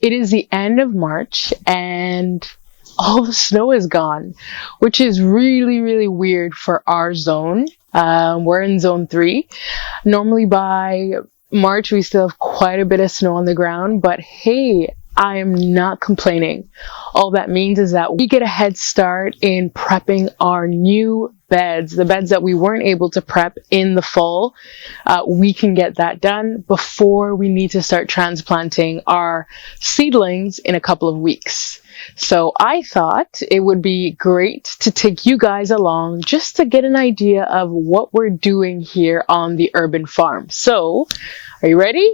It is the end of March and all the snow is gone, which is really, really weird for our zone. We're in zone 3. Normally by March, we still have quite a bit of snow on the ground, but hey, I am not complaining. All that means is that we get a head start in prepping our new beds, the beds that we weren't able to prep in the fall. We can get that done before we need to start transplanting our seedlings in a couple of weeks. So I thought it would be great to take you guys along just to get an idea of what we're doing here on the urban farm. So, are you ready?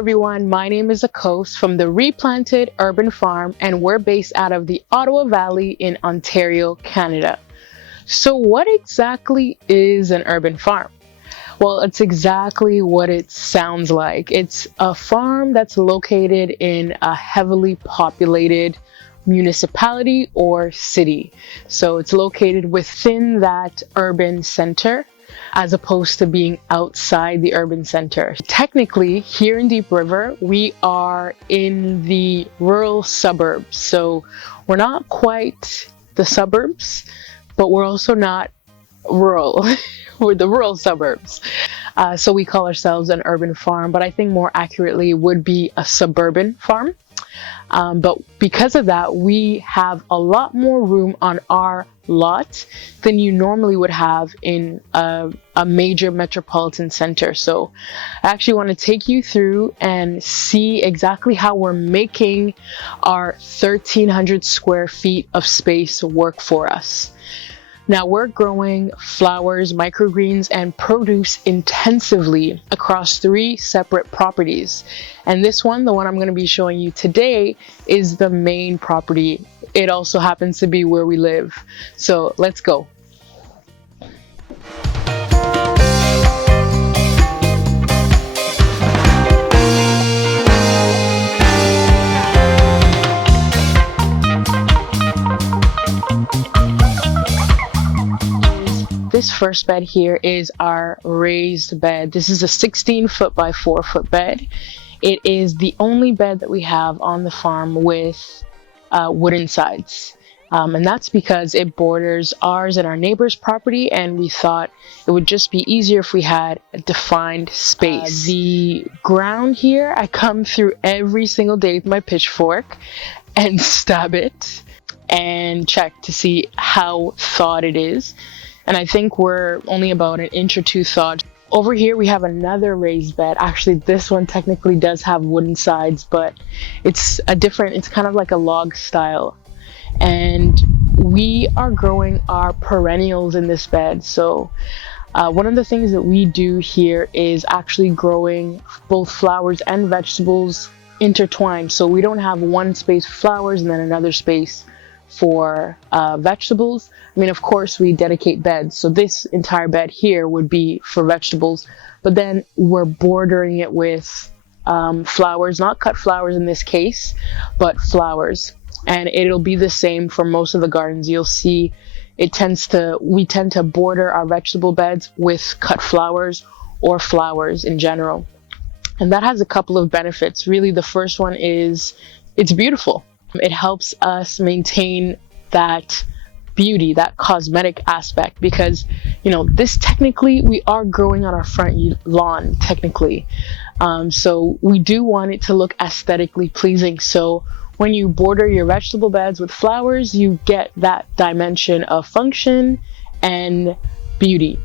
Everyone, my name is Akos from the re.Planted urban farm, and we're based out of the Ottawa Valley in Ontario, Canada. So what exactly is an urban farm? Well, it's exactly what it sounds like. It's a farm that's located in a heavily populated municipality or city. So it's located within that urban center, as opposed to being outside the urban center. Technically, here in Deep River, we are in the rural suburbs. So we're not quite the suburbs, but we're also not rural. We're the rural suburbs. So we call ourselves an urban farm, but I think more accurately would be a suburban farm. But because of that, we have a lot more room on our lot than you normally would have in a major metropolitan center. So I actually want to take you through and see exactly how we're making our 1,300 square feet of space work for us. Now we're growing flowers, microgreens, and produce intensively across 3 separate properties. And this one, the one I'm going to be showing you today, is the main property. It also happens to be where we live. So let's go. This first bed here is our raised bed. This is a 16-foot by 4-foot bed. It is the only bed that we have on the farm with wooden sides. And that's because it borders ours and our neighbor's property, and we thought it would just be easier if we had a defined space. The ground here, I come through every single day with my pitchfork and stab it and check to see how thawed it is. And I think we're only about 1 inch or 2 thawed. Over here we have another raised bed. Actually, this one technically does have wooden sides, but it's kind of like a log style. And we are growing our perennials in this bed. So one of the things that we do here is actually growing both flowers and vegetables intertwined. So we don't have one space for flowers and then another space for vegetables. I mean, of course, we dedicate beds. So this entire bed here would be for vegetables, but then we're bordering it with flowers, not cut flowers in this case, but flowers. And it'll be the same for most of the gardens. You'll see we tend to border our vegetable beds with cut flowers or flowers in general. And that has a couple of benefits. Really, the first one is it's beautiful. It helps us maintain that beauty, that cosmetic aspect, because, you know, this technically we are growing on our front lawn technically. So we do want it to look aesthetically pleasing. So when you border your vegetable beds with flowers, you get that dimension of function and beauty.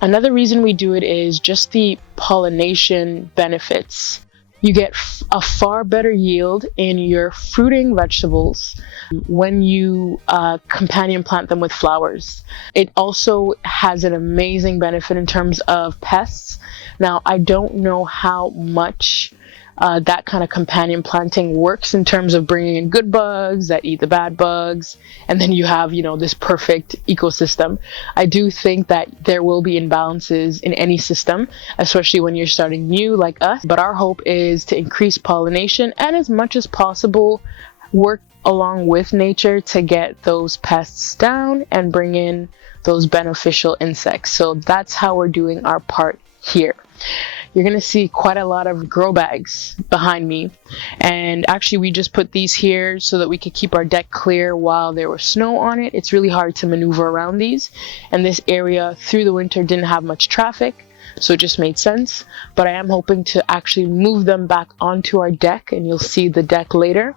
Another reason we do it is just the pollination benefits. You get a far better yield in your fruiting vegetables when you companion plant them with flowers. It also has an amazing benefit in terms of pests. Now, I don't know how much that kind of companion planting works in terms of bringing in good bugs that eat the bad bugs, and then you have, you know, this perfect ecosystem. I do think that there will be imbalances in any system, especially when you're starting new like us, but our hope is to increase pollination and as much as possible work along with nature to get those pests down and bring in those beneficial insects. So that's how we're doing our part here. You're gonna see quite a lot of grow bags behind me, and actually we just put these here so that we could keep our deck clear while there was snow on it. It's really hard to maneuver around these, and this area through the winter didn't have much traffic, so it just made sense. But I am hoping to actually move them back onto our deck, and you'll see the deck later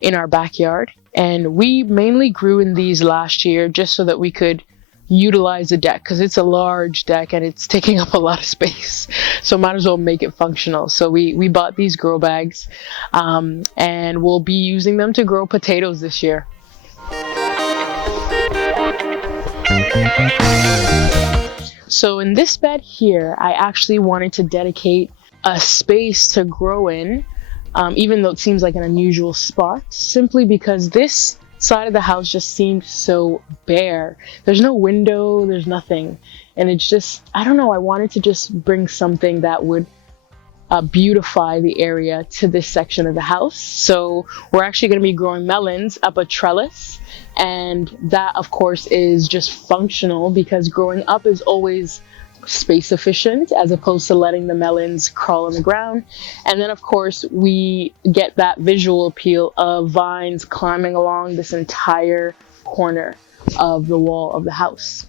in our backyard. And we mainly grew in these last year just so that we could utilize the deck, because it's a large deck and it's taking up a lot of space, so might as well make it functional. So we bought these grow bags, and we'll be using them to grow potatoes this year. So in this bed here, I actually wanted to dedicate a space to grow in, even though it seems like an unusual spot, simply because this side of the house just seemed so bare. There's no window, there's nothing, and it's just, I don't know, I wanted to just bring something that would beautify the area to this section of the house. So we're actually going to be growing melons up a trellis, and that of course is just functional because growing up is always space efficient as opposed to letting the melons crawl on the ground. And then of course we get that visual appeal of vines climbing along this entire corner of the wall of the house.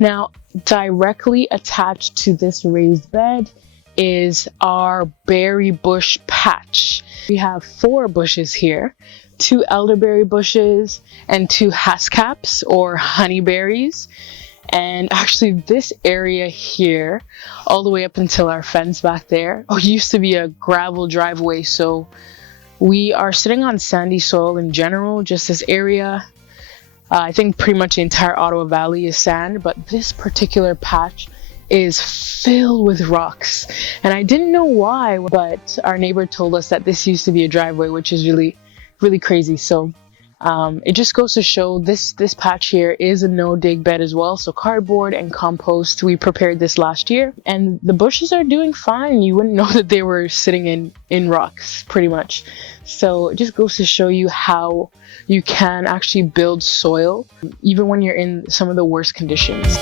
Now, directly attached to this raised bed is our berry bush patch. We have 4 bushes here, 2 elderberry bushes and 2 haskaps or honeyberries. And actually this area here, all the way up until our fence back there, used to be a gravel driveway. So we are sitting on sandy soil in general, just this area. I think pretty much the entire Ottawa Valley is sand, but this particular patch is filled with rocks. And I didn't know why, but our neighbor told us that this used to be a driveway, which is really crazy. So it just goes to show this patch here is a no dig bed as well. So cardboard and compost, we prepared this last year, and the bushes are doing fine. You wouldn't know that they were sitting in rocks pretty much. So it just goes to show you how you can actually build soil even when you're in some of the worst conditions.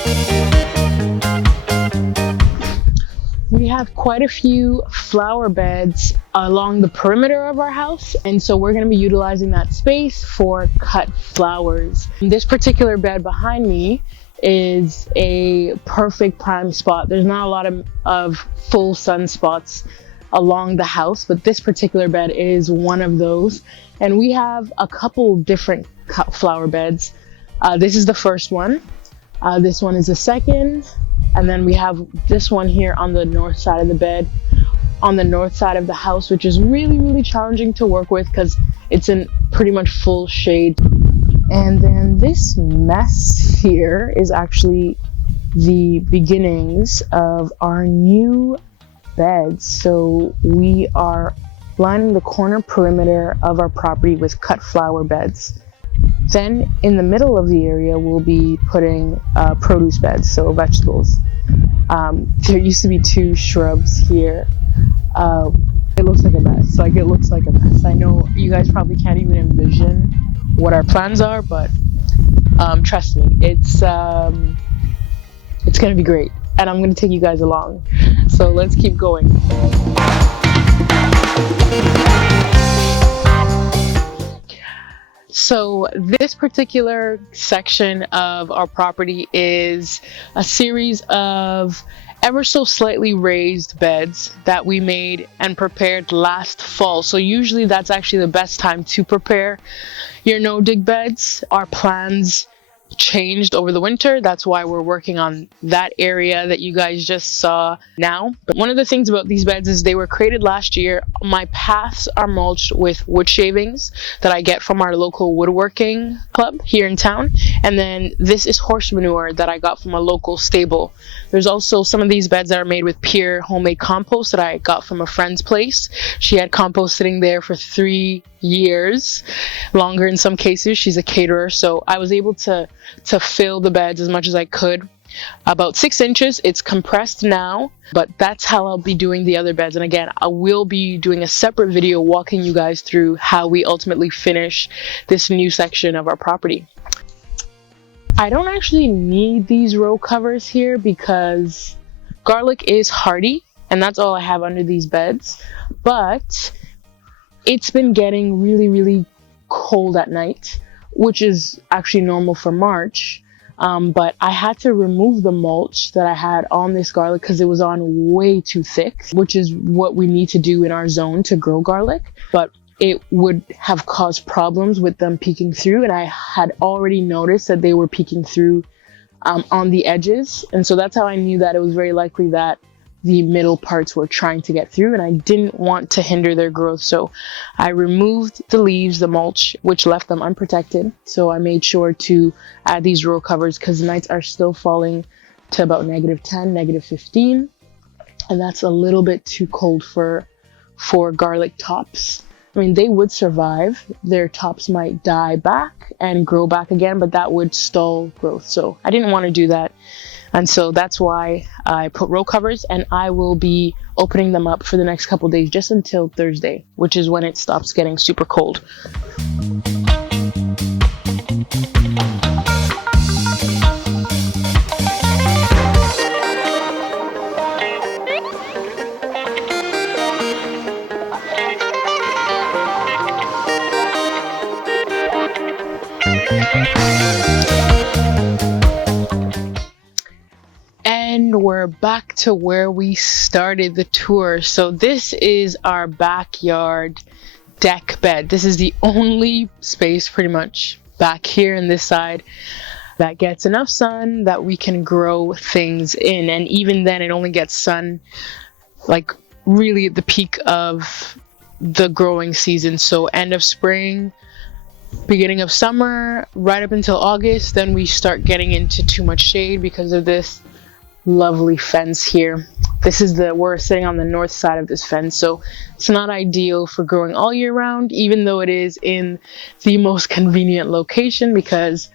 We have quite a few flower beds along the perimeter of our house, and so we're going to be utilizing that space for cut flowers. This particular bed behind me is a perfect prime spot. There's not a lot of full sun spots along the house, but this particular bed is one of those. And we have a couple different cut flower beds. This is the first one. This one is the second. And then we have this one here on the north side of the bed, on the north side of the house, which is really challenging to work with because it's in pretty much full shade. And then this mess here is actually the beginnings of our new beds. So we are lining the corner perimeter of our property with cut flower beds. Then in the middle of the area, we'll be putting produce beds, so vegetables. There used to be 2 shrubs here. It looks like a mess. It looks like a mess. I know you guys probably can't even envision what our plans are, but trust me, it's gonna be great, and I'm gonna take you guys along. So let's keep going. So this particular section of our property is a series of ever so slightly raised beds that we made and prepared last fall. So usually that's actually the best time to prepare your no-dig beds. Our plans changed over the winter. That's why we're working on that area that you guys just saw now. But one of the things about these beds is they were created last year. My paths are mulched with wood shavings that I get from our local woodworking club here in town. And then this is horse manure that I got from a local stable. There's also some of these beds that are made with pure homemade compost that I got from a friend's place. She had compost sitting there for 3 years, longer in some cases. She's a caterer, so I was able to fill the beds as much as I could. about 6 inches. It's compressed now, but that's how I'll be doing the other beds. And again, I will be doing a separate video walking you guys through how we ultimately finish this new section of our property. I don't actually need these row covers here because garlic is hardy, and that's all I have under these beds. But it's been getting really, really cold at night, which is actually normal for March. But I had to remove the mulch that I had on this garlic because it was on way too thick, which is what we need to do in our zone to grow garlic. But it would have caused problems with them peeking through, and I had already noticed that they were peeking through on the edges. And so that's how I knew that it was very likely that the middle parts were trying to get through, and I didn't want to hinder their growth. So I removed the leaves, the mulch, which left them unprotected. So I made sure to add these row covers because the nights are still falling to about -10, -15. And that's a little bit too cold for garlic tops. I mean, they would survive. Their tops might die back and grow back again, but that would stall growth. So I didn't want to do that. And so that's why I put row covers, and I will be opening them up for the next couple days just until Thursday, which is when it stops getting super cold. And we're back to where we started the tour. So this is our backyard deck bed. This is the only space pretty much back here in this side that gets enough sun that we can grow things in. And even then it only gets sun like really at the peak of the growing season. So end of spring, beginning of summer, right up until August. Then we start getting into too much shade because of this lovely fence here. We're sitting on the north side of this fence, so it's not ideal for growing all year round, even though it is in the most convenient location because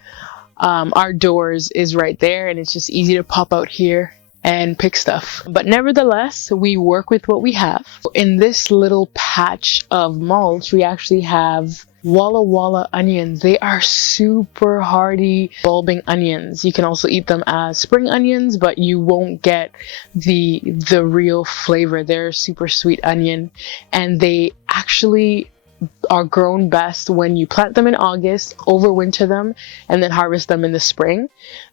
our doors is right there and it's just easy to pop out here and pick stuff. But nevertheless, we work with what we have. In this little patch of mulch, we actually have Walla Walla onions. They are super hardy bulbing onions. You can also eat them as spring onions, but you won't get the real flavor. They're a super sweet onion, and they actually are grown best when you plant them in August, overwinter them, and then harvest them in the spring.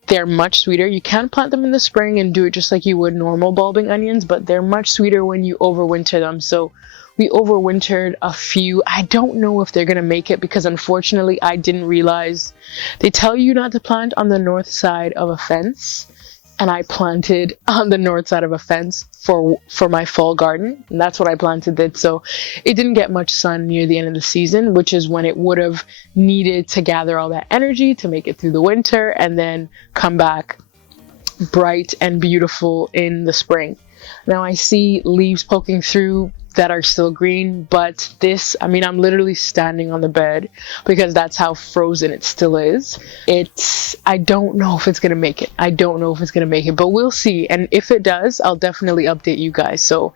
They're much sweeter. You can plant them in the spring and do it just like you would normal bulbing onions, but they're much sweeter when you overwinter them. So we overwintered a few. I don't know if they're gonna make it because unfortunately I didn't realize they tell you not to plant on the north side of a fence, and I planted on the north side of a fence for my fall garden, and that's what I planted it. So it didn't get much sun near the end of the season, which is when it would have needed to gather all that energy to make it through the winter and then come back bright and beautiful in the spring. Now I see leaves poking through that are still green, but this, I mean, I'm literally standing on the bed because that's how frozen it still is. I don't know if it's gonna make it. I don't know if it's gonna make it, but we'll see. And if it does, I'll definitely update you guys. So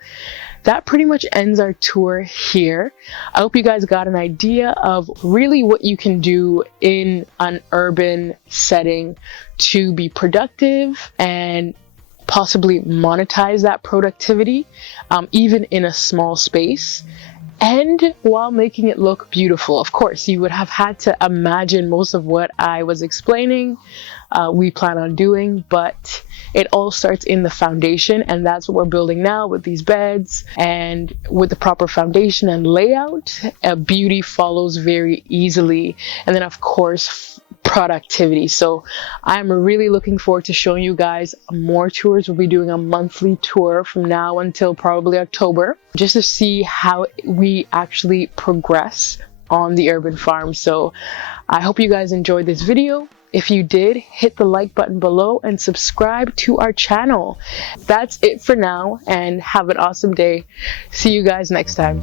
that pretty much ends our tour here. I hope you guys got an idea of really what you can do in an urban setting to be productive and possibly monetize that productivity, even in a small space, and while making it look beautiful. Of course, you would have had to imagine most of what I was explaining we plan on doing, but it all starts in the foundation, and that's what we're building now with these beds. And with the proper foundation and layout, beauty follows very easily. And then of course productivity. So I'm really looking forward to showing you guys more tours. We'll be doing a monthly tour from now until probably October, just to see how we actually progress on the urban farm. So I hope you guys enjoyed this video. If you did, hit the like button below and subscribe to our channel. That's it for now, and have an awesome day. See you guys next time.